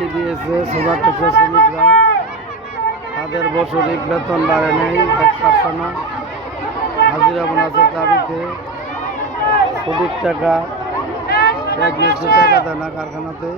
ফাঁকি দিয়েছে সুগার টেক্সের শ্রমিকরা। তাদের বছরিক বেতন বাড়ে নেই 1%। হাজিরা বোনাসের দাবিতে ছুটির টাকা ব্যাগ টাকা দেয় না কারখানাতে।